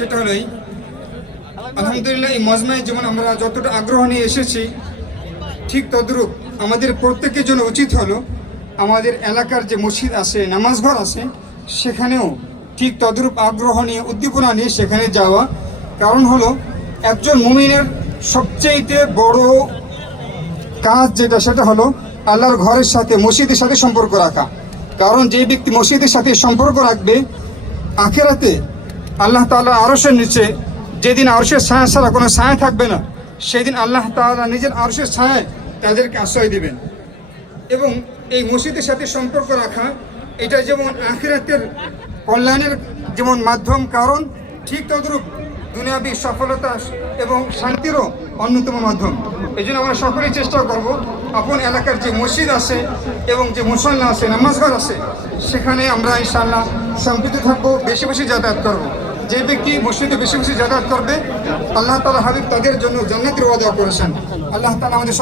সেটা হলো আলহামদুলিল্লাহ এই মজমায় যেমন আমরা যতটা আগ্রহ নিয়ে এসেছি, ঠিক তদ্রূপ আমাদের প্রত্যেকের জন্য উচিত হলো আমাদের এলাকার যে মসজিদ আছে, নামাজ ঘর আছে, সেখানেও ঠিক তদ্রূপ আগ্রহ নিয়ে, উদ্দীপনা নিয়ে সেখানে যাওয়া। কারণ হলো একজন মুমিনের সবচেয়েতে বড় কাজ যেটা, সেটা হলো আল্লাহর ঘরের সাথে, মসজিদের সাথে সম্পর্ক রাখা। কারণ যে ব্যক্তি মসজিদের সাথে সম্পর্ক রাখবে, আখেরাতে আল্লাহ তাআলা আরশের নিচে যেদিন আরশের ছায়া ছাড়া কোনো ছায়া থাকবে না, সেদিন আল্লাহ তাআলা নিজের আরশের ছায়ায় তাদেরকে আশ্রয় দিবেন। এবং এই মসজিদের সাথে সম্পর্ক রাখা, এটা যেমন আখিরাতের কল্যাণের যেমন মাধ্যম, কারণ ঠিক তদ্রূপ দুনিয়াবী সফলতা এবং শান্তিরও অন্যতম মাধ্যম। এই জন্য আমরা সকলেই চেষ্টা করব আপন এলাকার যে মসজিদ আছে এবং যে মুসল্লা আছে, নামাজঘর আছে, সেখানে আমরা ইনশাআল্লাহ সম্পৃক্ত থাকব, বেশি বেশি যাতায়াত করব। যে ব্যক্তি মসজিদে বেশি বেশি জাগাত করবে, আল্লাহ তালা হাবিব তাদের জন্য জান্নাতের ওয়াদা করেছেন। আল্লাহ তালা আমাদের